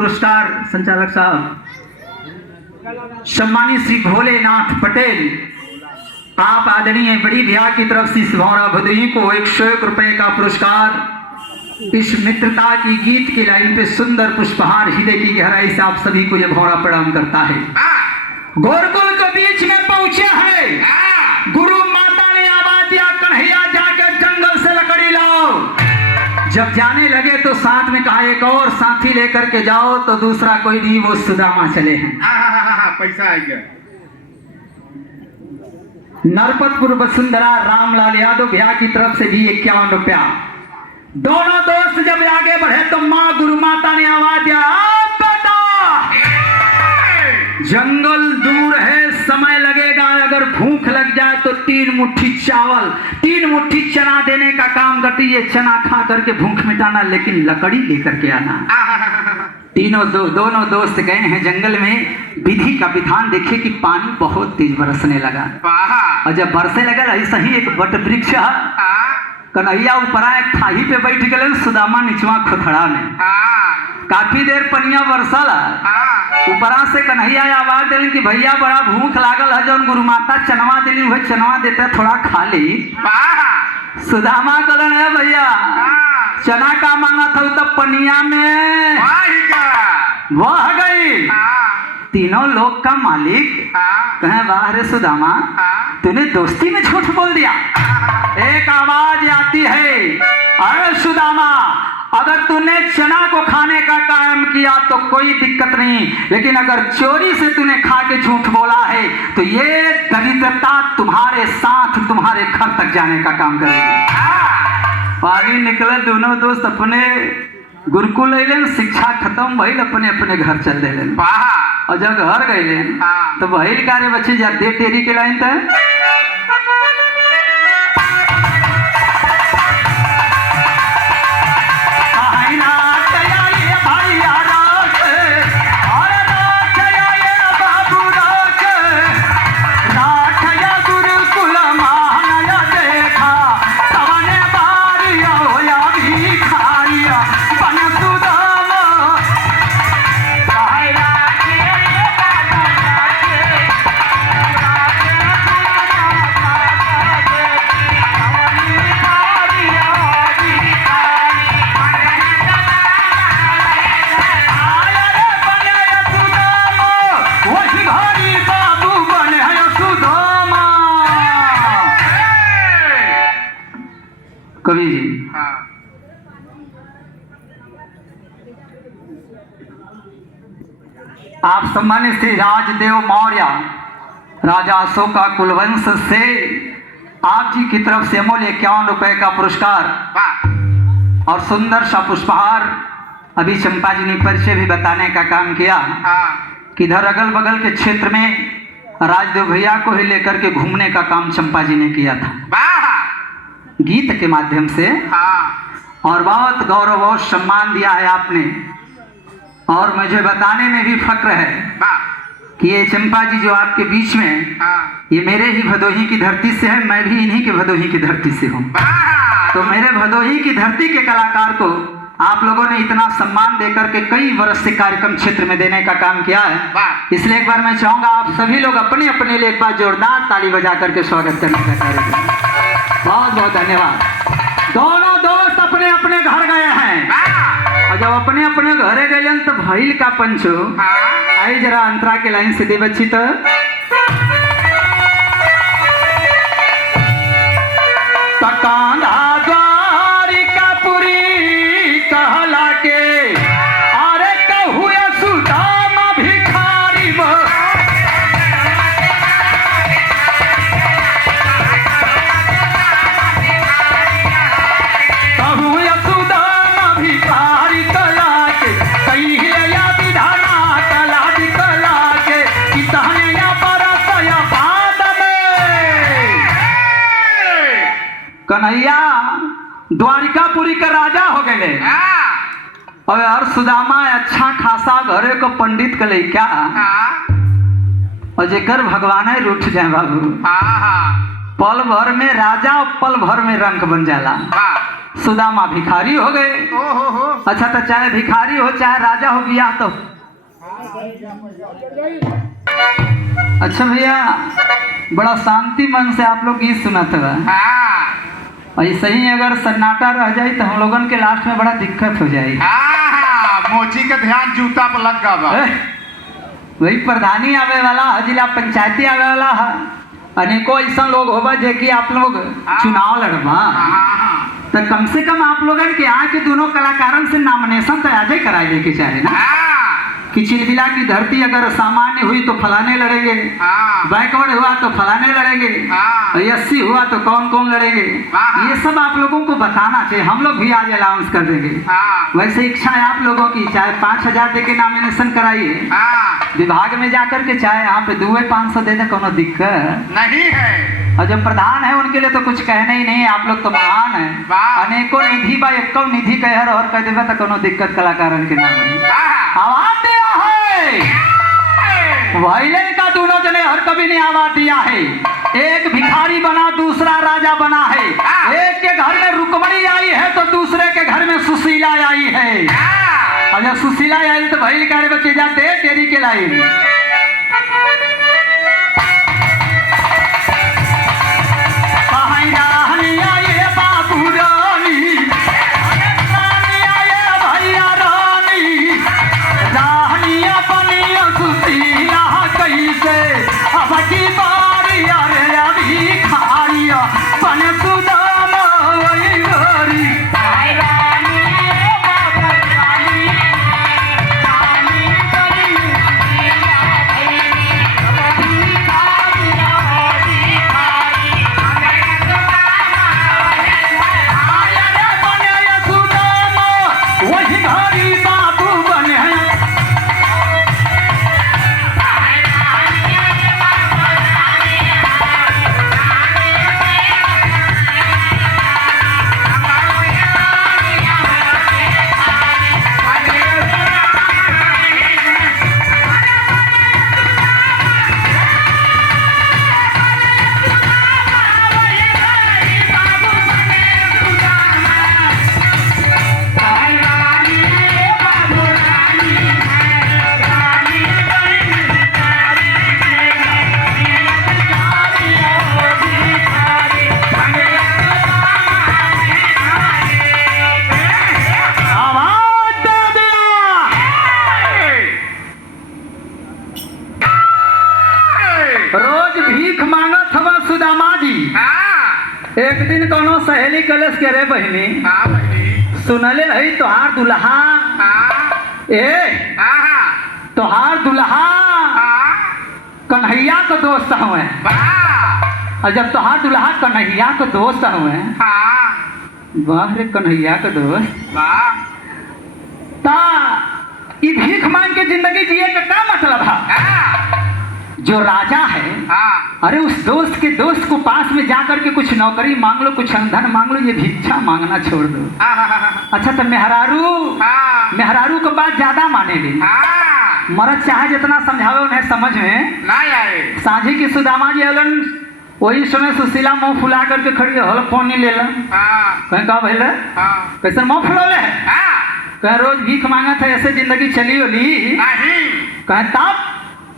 पुरस्कार संचालक साहब सम्मानित श्री भोलेनाथ पटेल, आप आदरणीय बड़ी भैया की तरफ से इस भौरा भदोही को 101 रुपए का पुरस्कार इस मित्रता की गीत की लाइन पे सुंदर पुष्पहार हृदय की गहराई से आप सभी को यह भौरा प्रणाम करता है। गोरकुल के बीच में पहुंचे हैं, गुरु माता ने आवाज दिया कन्हैया जाकर जंगल से लकड़ी लाओ। जब जाने लगे तो साथ में कहा एक और साथी लेकर के जाओ, तो दूसरा कोई नहीं, वो सुदामा चले हैं। पैसा आ गया। नरपतपुर वसुंधरा रामलाल यादव भैया की तरफ से भी 51 रुपया। दोनों दोस्त जब आगे बढ़े तो माँ गुरु माता ने आवाज दिया बेटा, जंगल दूर है, समय लगेगा, अगर भूख लग जाए तो 3 मुट्ठी चावल 3 मुट्ठी चना देने का काम करती है। चना खा करके भूख मिटाना, लेकिन लकड़ी लेकर के आना। दोनों दोस्त गए हैं जंगल में। विधि का विधान देखिए कि पानी बहुत तेज बरसने लगा, और जब बरसे लगा ऐसा ही एक वट वृक्ष, कन्हैया ऊपर एक थाही पे बैठ गए, सुदामा निचवा खोथड़ा में। काफी देर पनिया बरसल, ऊपरा से कन्हैया आवाज दिल कि भैया बड़ा भूख लागल है, जौन गुरु माता चनवा दिली वह चनवा देते थोड़ा खा ली। सुदामा कहलन है भैया चना का मांगा था तब पनिया में वह गई। तीनों लोग का मालिक कहे वाह रे सुदामा, तूने दोस्ती में झूठ बोल दिया। एक आवाज आती है, अरे सुदामा अगर तूने चना को खाने का काम किया तो कोई दिक्कत नहीं, लेकिन अगर चोरी से तूने खा के झूठ बोला है तो ये दरिद्रता तुम्हारे साथ तुम्हारे घर तक जाने का काम करेगी। पानी निकले, दोनों दोस्त अपने गुरुकुल अलन, शिक्षा खत्म भइल, अपने अपने घर चल दिले। और जब घर गए तो भइल कार्य बच्चे जा दे टेरी के लाइन तक कवि जी। आप सम्मानित श्री राजदेव मौर्य राजा अशोका कुलवंश से आप जी की तरफ से अमूल्य 51 रुपए का पुरस्कार और सुंदर सा पुष्पहार। अभी चंपा जी ने परिचय भी बताने का काम किया कि इधर अगल बगल के क्षेत्र में राजदेव भैया को ही लेकर के घूमने का काम चंपा जी ने किया था गीत के माध्यम से, और बहुत गौरव और सम्मान दिया है आपने। और मुझे बताने में भी फक्र है कि ये चंपा जी जो आपके बीच में, ये मेरे ही भदोही की धरती से है, मैं भी इन्हीं के भदोही की धरती से हूँ। तो मेरे भदोही की धरती के कलाकार को आप लोगों ने इतना सम्मान देकर के कई वर्ष से कार्यक्रम क्षेत्र में देने का काम किया है, इसलिए एक बार मैं चाहूंगा आप सभी लोग अपने अपने लिए एक बार जोरदार ताली बजा करके स्वागत करने का कार्यक्रम। बहुत बहुत धन्यवाद। दोनों दोस्त अपने अपने घर गए हैं, और जब अपने अपने घरे गए तो भइल का पंचो आई जरा अंतरा के लाइन से दे बच्ची तो तकांधा द्वारिकापुरी कहला के अरे कहू सुदामा भिखारी कन्हैया द्वारिकापुरी का राजा हो गए, और सुदामा अच्छा खासा घरे को पंडित के लैका, और जेकर भगवान रूठ जाए बाबू, पल भर में राजा और पल भर में रंक बन जाला। सुदामा भिखारी हो गए। ओ हो अच्छा तो चाहे भिखारी हो चाहे राजा हो, बियाह तो अच्छा भैया बड़ा शांति मन से आप लोग गीत सुनत हुआ। हाँ ऐसे ही अगर सन्नाटा रह जाए तो हम लोगन के लास्ट में बड़ा दिक्कत हो जाए। हाँ मोची का ध्यान जूता पर लग गया बा। वही प्रधानी आवे वाला है, जिला पंचायती आवे वाला है, अनेकों ऐसा लोग होगा जे कि आप लोग चुनाव लड़वा हाँ तो कम से कम आप लोगन के यहाँ के दोनों कलाकारन से नॉमिनेशन तो आज ही कराए देके चाहे ना कि चिलबिला की धरती अगर सामान्य हुई तो फलाने लड़ेंगे, बैकवर्ड हुआ तो फलाने लड़ेंगे, 80 हुआ तो कौन कौन लड़ेंगे, ये सब आप लोगों को बताना चाहिए। हम लोग भी आज अनाउंस कर देंगे। वैसे इच्छा है आप लोगों की, चाहे 5,000 दे के नॉमिनेशन कराइए विभाग में जाकर के, चाहे यहाँ पे 2-500 दे दे, कोनो दिक्कत नहीं है। और जो प्रधान है उनके लिए तो कुछ कहना ही नहीं है, आप लोग तो महान है। अनेकों निधि बा एक्को निधि कहर और कह देगा तो कोनो दिक्कत कलाकारन के नाम आवाज दिया है वहीले का दोनों जने हर कभी ने आवाज दिया है। एक भिखारी बना दूसरा राजा बना है, एक के घर में रुकमणी आई है तो दूसरे के घर में सुशीला आई है। और जब सुशीला आई तो भाई लिखा बच्चे जाते तेरी के लाइन एक दिन कोनो सहेली कलश के रे बहनी सुनले है तोहार दुल्हा तोहार दुल्हा कन्हैया का दोस्त हुए। और जब तोहार दुल्हा कन्हैया का दोस्त हुए, वाह रे कन्हैया का दोस्त, ता ये भीख मांग के जिंदगी जिए का क्या मतलब है? जो राजा है अरे उस दोस्त के दोस्त को पास में जाकर के कुछ नौकरी मांग लो, कुछ धन मांग लो, ये भिक्षा मांगना छोड़ दो। अच्छा तो मेहरारू के बात ज्यादा माने ली, मरद चाहे जितना समझावे उन्हें समझ में नहीं आए। साझी की सुदामा जी हलन वही समय सुशीला मुंह फुला करके खड़ी हल पानी ले ला कहीं कहा भैया कैसे मुंह फुलौले कहीं रोज भीख मांगा था ऐसे जिंदगी चली होली कहीं तब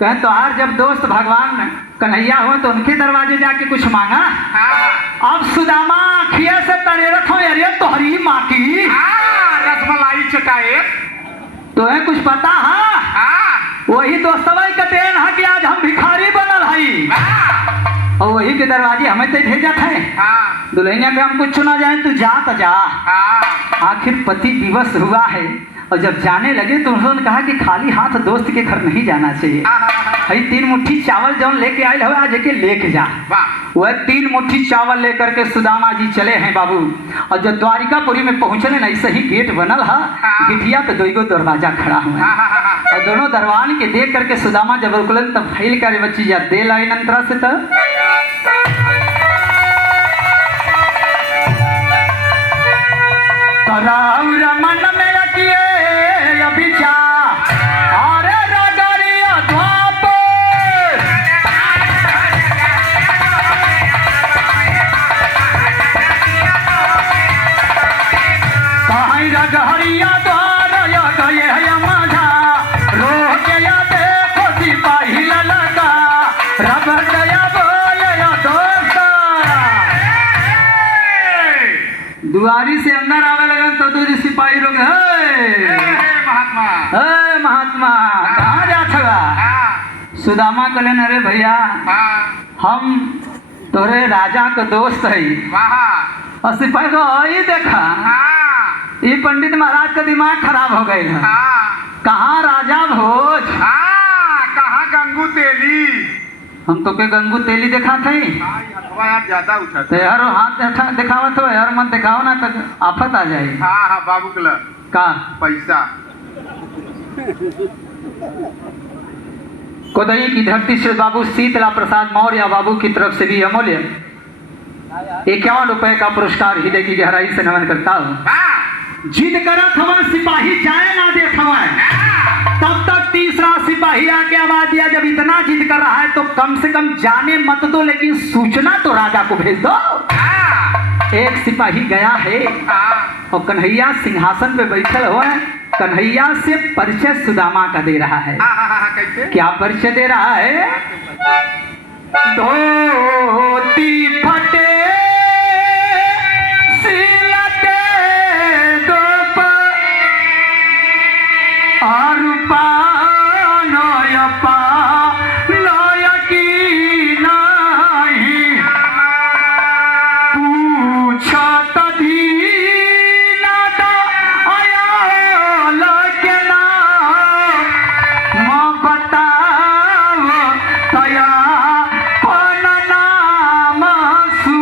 कहें तो यार जब दोस्त भगवान कन्हैया हो तो उनके दरवाजे जाके कुछ मांगा। अब सुदामा खिया से तरेरत हो यार तोहरी माँ की रसमलाई चटाए तो है कुछ पता है? वही दोस्तवाई का देन है कि आज हम भिखारी बनल हई और वही के दरवाजे हमें तो भेजत है। दुल्हनिया के हम कुछ ना जाए तू जा तो जा। आखिर पति दिवस हुआ है और जब जाने लगे तो उन्होंने कहा कि खाली हाथ दोस्त के घर नहीं जाना चाहिए। भाई 3 मुट्ठी चावल जौन लेके आये हो आज के लेके जा। वह 3 मुट्ठी चावल लेकर के सुदामा जी चले हैं बाबू। और जब द्वारिकापुरी में पहुंचने न ऐसे ही गेट बनल है, गिटिया पे 2 दरवाजा खड़ा हुआ है और दोनों दरवान के देख करके सुदामा जब रुकलन तब फैल करे बच्ची जा दे लाइन अंतरा से तब मन में दुआरी से अंदर आवे लगन तो दूसरी सिपाही लोग महात्मा महात्मा कहाँ जा छवा? सुदामा कहले अरे भैया हम तोरे राजा के दोस्त है। और सिपाही को ये देखा ये पंडित महाराज का दिमाग खराब हो गई है। कहाँ राजा भोज, कहाँ गंगू तेली? हम तो के गंगू तेली देखा थे यार ज्यादा उठा तो यार हाथ दिखावा तो यार मत दिखाओ ना तो आफत आ जाए। हाँ बाबू कला का पैसा कोदई की धरती से बाबू शीतला प्रसाद मौर्य बाबू की तरफ से भी अमूल्य 51 रुपए का पुरस्कार हृदय की गहराई से नमन करता हूँ। जिद करत हवा सिपाही जाए ना दे हवा। तब तक तीसरा सिपाही आके आवाज दिया जब इतना जिद कर रहा है तो कम से कम जाने मत दो लेकिन सूचना तो राजा को भेज दो। एक सिपाही गया है और कन्हैया सिंहासन पे बैठल हुआ है। कन्हैया से परिचय सुदामा का दे रहा है। कैसे? क्या परिचय दे रहा है? धोती फटे सिलटे दोप और पानय पानय की नहीं पूछत दीना तो अयाल के नाम माँ बताव तया कौन नाम सु।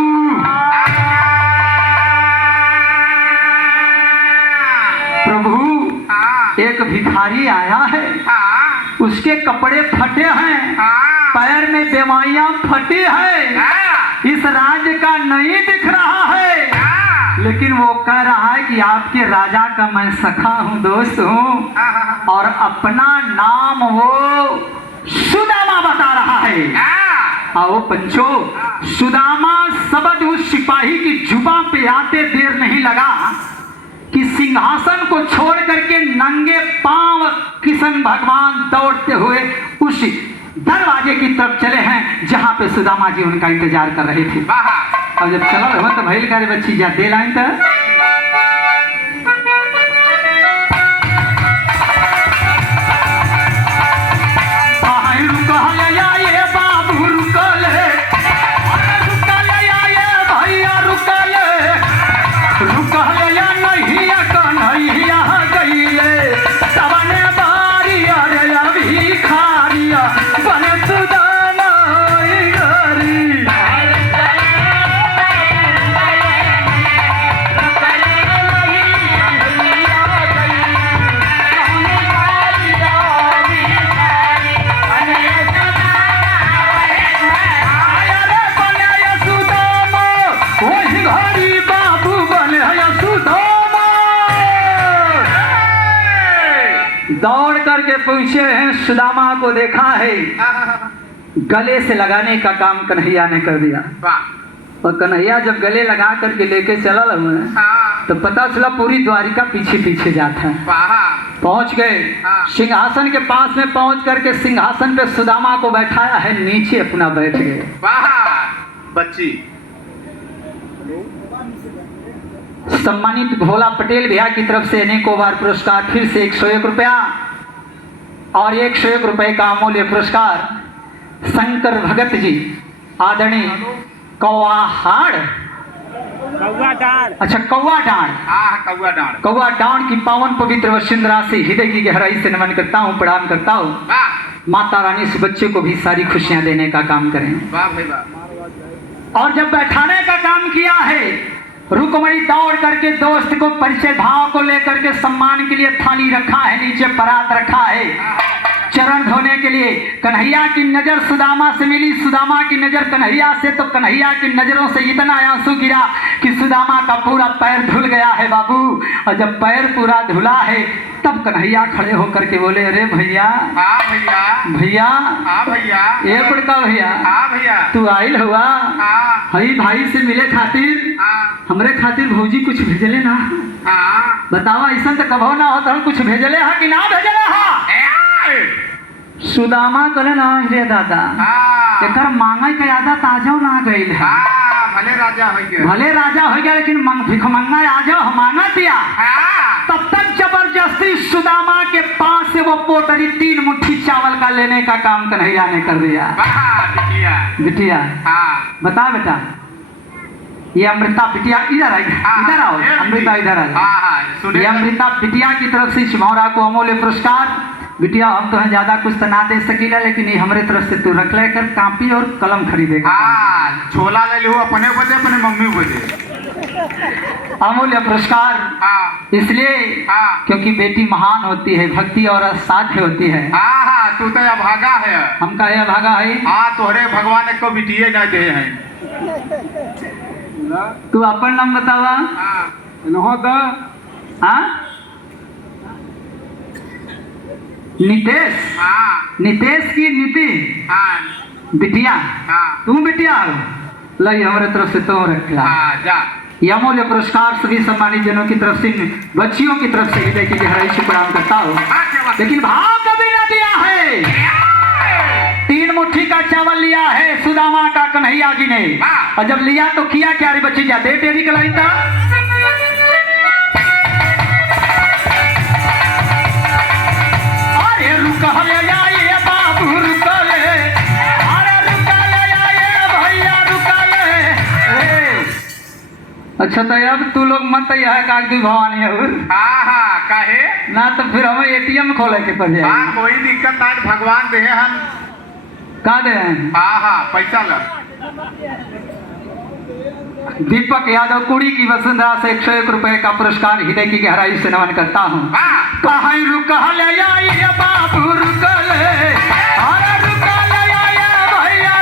प्रभु एक भिखारी आया है, उसके कपड़े फटे हैं, पैर में बेमाइयां फटी है, इस राज्य का नहीं दिख रहा है, लेकिन वो कह रहा है कि आपके राजा का मैं सखा हूँ, दोस्त हूँ, और अपना नाम वो सुदामा बता रहा है। आओ पंचो, सुदामा शब्द उस सिपाही की जुबान पे आते देर नहीं लगा कि सिंहासन को छोड़ करके नंगे पांव किशन भगवान दौड़ते हुए उस दरवाजे की तरफ चले हैं जहां पे सुदामा जी उनका इंतजार कर रहे थे। और जब चला रहा तो भैल कार्य बच्ची जा दे लाइन तक दौड़ करके पहुंचे हैं। सुदामा को देखा है, गले से लगाने का काम कन्हैया ने कर दिया। और कन्हैया जब गले लगा करके लेके चला तो पता चला पूरी द्वारिका पीछे पीछे जाता है। पहुंच गए सिंहासन के पास में, पहुंच करके सिंहासन पे सुदामा को बैठाया है, नीचे अपना बैठ गए। बच्ची सम्मानित भोला पटेल भैया की तरफ से अनेकों बार पुरस्कार, फिर से 101 रुपया और 101 रुपए का अमूल्य पुरस्कार शंकर भगत जी आदरणीय कौवाहाड़, अच्छा कौवा डांड की पावन पवित्र वसुंधरा से हृदय की गहराई से नमन करता हूँ, प्रणाम करता हूँ। माता रानी इस बच्चे को भी सारी खुशियां देने का काम करें। और जब बैठाने का काम किया है, रुकमणी दौड़ करके दोस्त को परिचय भाव को लेकर के सम्मान के लिए थाली रखा है, नीचे परात रखा है, चरण धोने के लिए। कन्हैया की नजर सुदामा से मिली, सुदामा की नजर कन्हैया से, तो कन्हैया की नजरों से इतना आंसू गिरा कि सुदामा का पूरा पैर धुल गया है बाबू। और जब पैर पूरा धुला है तब कन्हैया खड़े होकर के बोले, अरे भैया भैया ये बड़का भैया तू आइल हुआ हई भाई से मिले खातिर, हमरे खातिर भौजी कुछ भेजले ना? बतावा ऐसा तो कभो ना हो, तो कुछ भेजले हा कि ना भेजले हा? सुदामा कहले ना रे दादा, एकर मांगे के आदत आजो ना गइल है। भले राजा हो गए। भले राजा हो गया लेकिन भिखमंगा आ जाओ मांगा दिया। हाँ, तब तक जबरदस्ती सुदामा के पास से वो पोटरी 3 मुट्ठी चावल का लेने का काम कन्हैया ने कर दिया। वाह, बिटिया। बिटिया हाँ, बता बेटा, ये अमृता बिटिया इधर आई, इधर आओ अमृता, इधर आ जाओ। हाँ हाँ, सुनिए। ये अमृता बिटिया की तरफ से शिवौरा को अमूल्य पुरस्कार। बिटिया हम तो ज्यादा कुछ तो ना दे सकीला, लेकिन ये हमारे तरफ से तू रख ले कर कॉपी और कलम खरीदेगा। हाँ, छोला ले लो अपने बदे, अपने मम्मी बदे। अमूल्य पुरस्कार हाँ, इसलिए हाँ, क्योंकि बेटी महान होती है, भक्ति और असाध्य होती है। हाँ हाँ, तू तो अभागा है। हम का यह भागा है। हाँ, तोहरे भगवान को बिटिए न दे हैं। तू अपन नाम बतावा। हाँ, हाँ नितेश। हाँ, नितेश की नीति हाँ, बिटिया। हाँ, तू बिटिया हो, लाई हमारे तरफ से तो रखला। हाँ, जा। यह अमूल्य पुरस्कार सभी सम्मानित जनों की तरफ से, बच्चियों की तरफ से हृदय की गहराई से प्रणाम करता हूँ। हाँ, क्या बात? लेकिन भाव कभी न दिया है। 3 मुट्ठी का चावल लिया है सुदामा का कन्हैया जी ने, और जब लिया तो किया क्या रे बच्ची, जाते तेरी कलाई था। अरे रुक ले आइए बाबू, रुक ले, अरे रुक ले आइए भैया, रुक ले। अच्छा तो अब तू लोग मत यह कागदी भवानी है हाँ हाँ, काहे? ना, तो फिर हमें एटीएम खोले के पड़ जाए। हाँ, कोई दिक्कत ना, भगवान दे हम। कहाँ दे रहे हैं? हाँ हाँ, पैसा लो। दीपक यादव कुड़ी की वसुंधरा से 101 रुपए का पुरस्कार हृदय की गहराई से नमन करता हूँ। हाँ, कहीं रुक ले आइए बाबू, रुक ले, अरे रुक ले आइए भैया,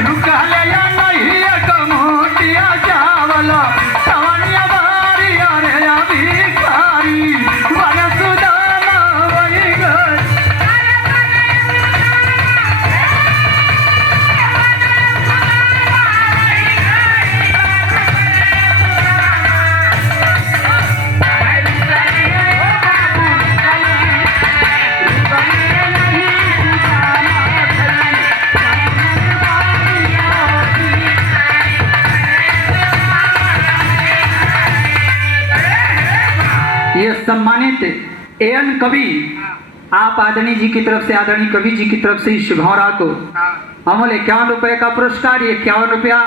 रुक ले या नहीं एक मोटिया चावल, सवनिया बारी अरे भिखारी बन सुदामा बनी गई। ये सम्मानित एएन कवि आप आदरणीय जी की तरफ से, आदरणीय कवि जी की तरफ से इस शिवौरा को हाँ, अमूल्य 51 रुपए का पुरस्कार। ये 51 रुपया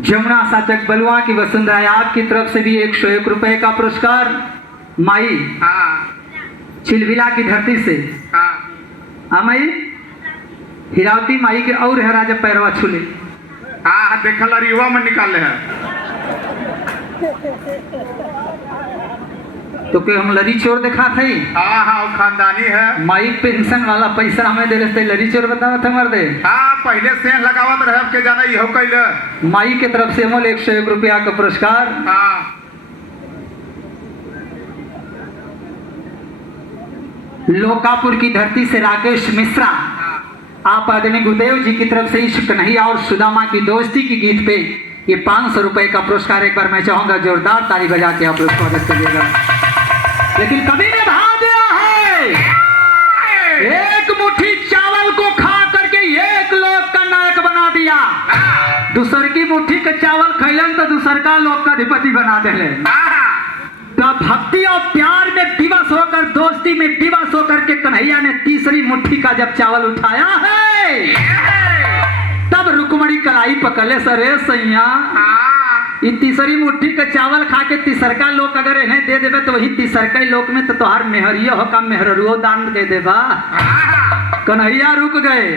जमुना साचक बलुआ की वसुंधरा आपकी तरफ से भी 101 रुपए का पुरस्कार। माई हाँ, चिलबिला की धरती से हाँ, माई हिरावती माई के और है राजा पैरवा छुले। हाँ, देखल अरिवा में निकाले है। तो के हम लरी चोर देखा थे। हाँ हाँ, वो खानदानी है। माई पेंशन वाला पैसा हमें दे रहे लरी चोर बतावा थे मर दे। हाँ, पहले से लगावत रहे के जाना इहो कैले। माई के तरफ से अमूल्य 101 रुपया का पुरस्कार। हाँ, लोकापुर की धरती से राकेश मिश्रा आप आदरणीय गुरुदेव जी की तरफ से इस कन्हैया और सुदामा की दोस्ती की गीत पे ये 500 रुपए का पुरस्कार। एक बार मैं चाहूंगा जोरदार ताली बजा के आप लोग स्वागत करिएगा। लेकिन कभी ने भाव दिया है, एक मुट्ठी चावल को खा करके एक लोग का नायक बना दिया। दूसर की मुट्ठी के चावल खैलन तो दूसर का लोग का अधिपति बना दिले। तो भक्ति और प्यार में दिवस होकर, दोस्ती में दिवस होकर के कन्हैया ने तीसरी मुट्ठी का जब चावल उठाया है, तब रुक्मणी कलाई पकड़े सरे सैया। ये तीसरी मुट्ठी का चावल खा के तीसरका लोग अगर इन्हें दे देवे तो वही तीसरका लोक में तो तोहार मेहरियो हो का मेहरुओ दान दे देबा। कन्हैया रुक गए।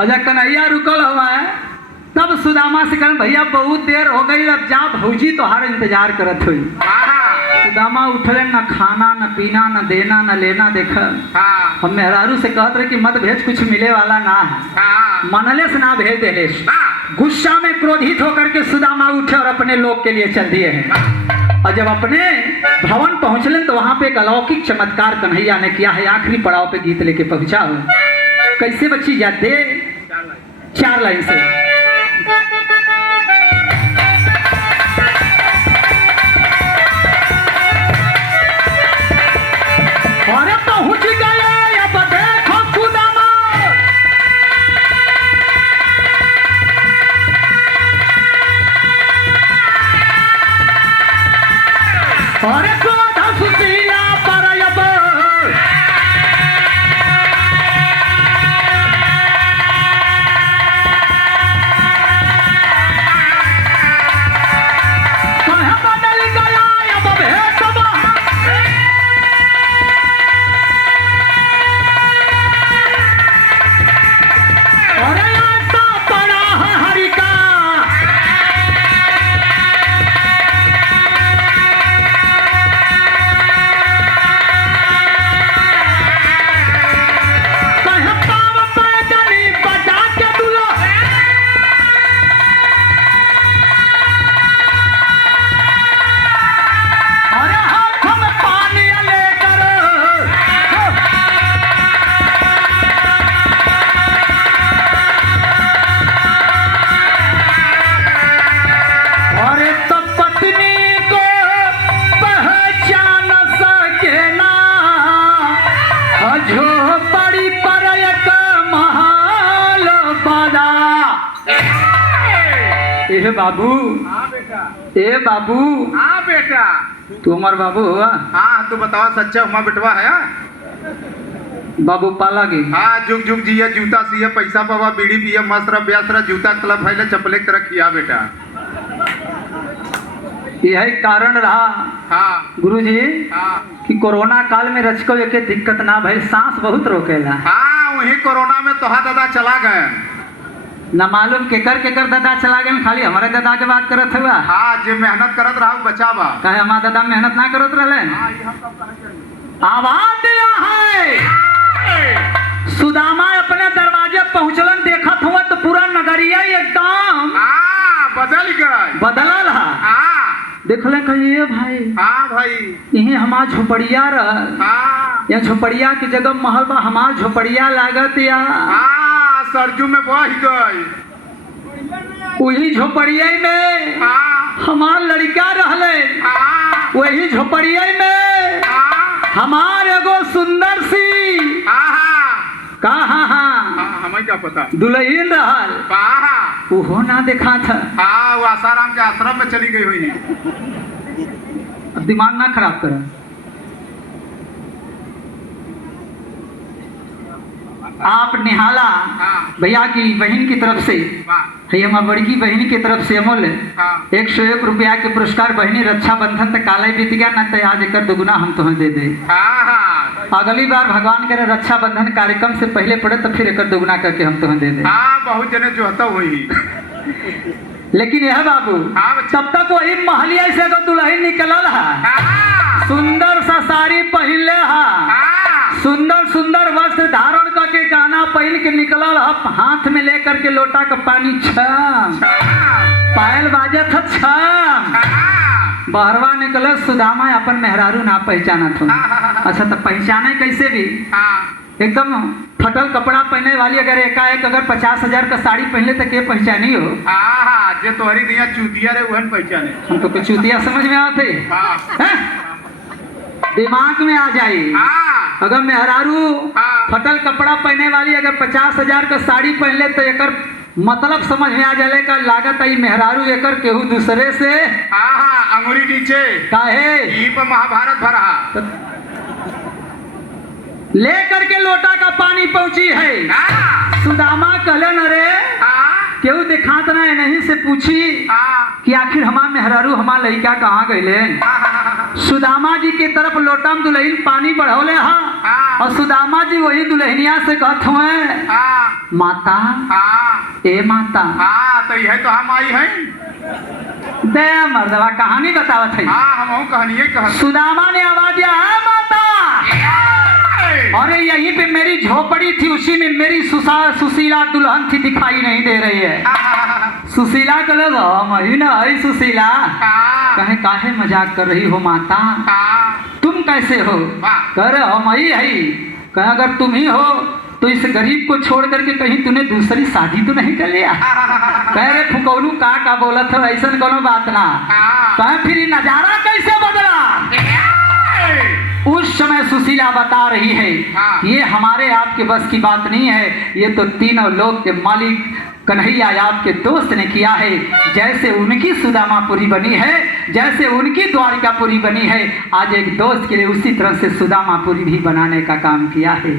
और जब कन्हैया रुकल हुआ है तब सुदामा से कह भैया बहुत देर हो गई, अब जा भौजी तोहार इंतजार करत हुई। सुदामा उठले, न खाना न पीना न देना न लेना देखा। हम मेहरारू से कहत रहे कि मत भेज, कुछ मिले वाला ना है। मनले से ना भेज देले। गुस्सा में क्रोधित होकर के सुदामा उठे और अपने लोग के लिए चल दिए हैं। और जब अपने भवन पहुंचले तो वहां पे एक अलौकिक चमत्कार कन्हैया ने किया है। आखिरी पड़ाव पे गीत लेके पहुंचा हो। कैसे बच्ची याद दे? 4 लाइन से। अरे पहुंच गए अब देखो सुदामा, ए बाबू, हाँ बेटा। ए बाबू, हाँ बेटा। तू हमार बाबू हुआ? हाँ तू बताओ सच्चा हुआ बेटवा है? बाबू पाला गे। हाँ जुग जुग जिया, जूता सिया, पैसा पावा, बीड़ी पिया, मस्त रह, ब्यास रह, जूता क्लब है, चपले की तरह किया बेटा। यही कारण रहा हाँ गुरुजी हाँ कि कोरोना काल में रचको के दिक्कत ना भई, सांस बहुत रोकेला। हाँ वही कोरोना में तोहा दादा चला गए। न मालूम केकर दादा चला गए, खाली हमारे दादा के बात करत हुआ। हाँ जे मेहनत करत रहा बचावा। कहे हमारा दादा मेहनत ना करत रहे। हाँ ये हम सब कहे चाहिए। आवाज दिया है सुदामा अपने दरवाजे पहुंचलन, देखत हुआ तो पूरा नगरिया एकदम हाँ बदल गए। बदलल है। हाँ देखले कहिए भाई, हाँ भाई। यही हमार झोपड़िया रहल, हाँ या झोपड़िया की जगह महल बा, हमार झोपड़िया लागत या हाँ सरजू में बह गई। वही झोपड़िया में हाँ हमार लड़का रहले, हाँ वही झोपड़िया में हाँ हमार एगो सुंदर सी हाँ कहा हाँ हमें क्या पता। दुल्हन रहल, हाँ ओहो ना देखा था। हाँ वो आसाराम के आश्रम में चली गई हुई है। अब दिमाग ना खराब करा। आप निहाला हाँ भैया की बहन की तरफ से, वाह है हमार बड़की बहन की तरफ से अमूल्य हाँ 101 रुपया के पुरस्कार। बहनी रक्षाबंधन तक काले बीत गया ना, तो आज एक दुगुना हम तुम्हें दे दे। हाँ हाँ अगली बार भगवान करे रक्षाबंधन कार्यक्रम से पहले पड़े तो फिर एक दुगुना करके हम तुम्हें दे दे। हाँ बहुत जने जो हता हुई। लेकिन यह बाबू हाँ बच्चा। तब तक वही महलिया से तो दुल्हन निकलल है, हाँ सुंदर सा साड़ी पहनले है, हाँ सुंदर सुंदर वस्त्र धारण करके गहना पहन के निकलल है, हाथ में लेकर के लोटा का पानी छम, पायल बाजे था छम। बाहरवा निकल सुदामा अपन मेहरारू ना पहचाना था। अच्छा तो पहचाने कैसे भी, एकदम फटल कपड़ा पहने वाली अगर एकाएक अगर 50,000 का साड़ी पहनले तो के पहचानी हो। जे तोहरी दिया चूतिया रे वहन पहचाने। हमको तो चूतिया समझ में आते हैं? दिमाग में आ जाए। अगर मेहरारू फटल कपड़ा पहने वाली अगर 50,000 का साड़ी पहनले तो एकर मतलब समझ में आ जाए का लागत आई मेहरारू एकर केहू दूसरे से अंगुरी नीचे काहे यही पर महाभारत भरा लेकर के लोटा का पानी पहुंची है। सुदामा कहलन अरे केहू दिखात ना है, नहीं से पूछी कि आखिर हमार मेहरारू हमार लड़का कहाँ गए। सुदामा जी के तरफ लोटा में दुल्हन पानी बढ़ौले हा, और सुदामा जी वही दुल्हनिया से कहत हुए माता ए माता। तो यह तो हम आई है दे मर्दवा कहानी बतावत है। हम कहानी कह। सुदामा ने आवाज दिया माता, अरे यहीं पे मेरी झोपड़ी थी, उसी में मेरी सुशीला दुल्हन थी, दिखाई नहीं दे रही है। सुशीला कह मही ना है सुशीला। कहे काहे मजाक कर रही हो माता, तुम कैसे हो? कह रहे हम ही है। कहे अगर तुम ही हो तो इस गरीब को छोड़ करके कहीं तूने दूसरी शादी तो नहीं कर लिया? कह रहे फुकौलू का बोलत हो, ऐसा कोनो बात ना। कहे फिर नजारा कैसे बदला? उस समय सुशीला बता रही है ये हमारे आपके बस की बात नहीं है, ये तो तीनों लोग के मालिक कन्हैया आपके दोस्त ने किया है। जैसे उनकी सुदामापुरी बनी है, जैसे उनकी द्वारिकापुरी बनी है, आज एक दोस्त के लिए उसी तरह से सुदामापुरी भी बनाने का काम किया है।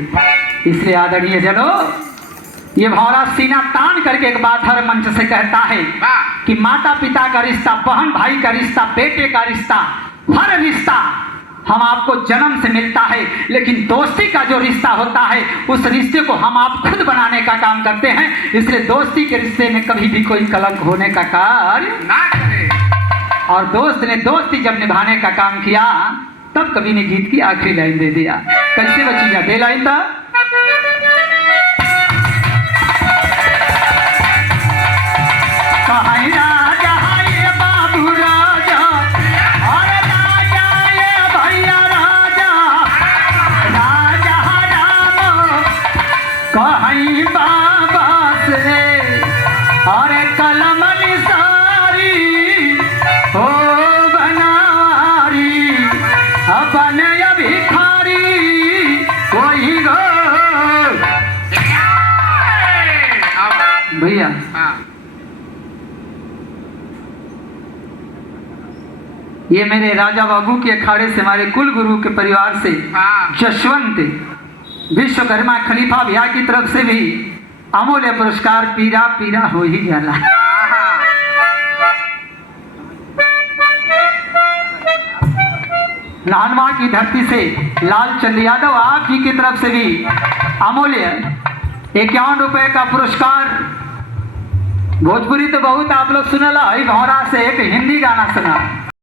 इसलिए आदरणीय जनो ये भौरा सीना तान करके एक बात हर मंच से कहता है कि माता पिता का रिश्ता, बहन भाई का रिश्ता, बेटे का रिश्ता, हर रिश्ता हम आपको जन्म से मिलता है, लेकिन दोस्ती का जो रिश्ता होता है उस रिश्ते को हम आप खुद बनाने का काम करते हैं। इसलिए दोस्ती के रिश्ते में कभी भी कोई कलंक होने का कार्य ना करे। और दोस्त ने दोस्ती जब निभाने का काम किया तब कवि ने गीत की आखिरी लाइन दे दिया। कैसे बची दे लाइन था? कहीं बाबा से और कलम निसारी हो बनारी, अपन भिखारी कोई गो। भैया ये मेरे राजा बाबू के अखाड़े से, हमारे कुल गुरु के परिवार से हाँ जसवंत विश्वकर्मा खलीफा भैया की तरफ से भी अमूल्य पुरस्कार पीरा पीरा हो ही जाला। नानवा की धरती से लालचंद यादव आप जी की तरफ से भी अमूल्य 51 रुपए का पुरस्कार। भोजपुरी तो बहुत आप लोग सुनला, भौरा से एक हिंदी गाना सुना।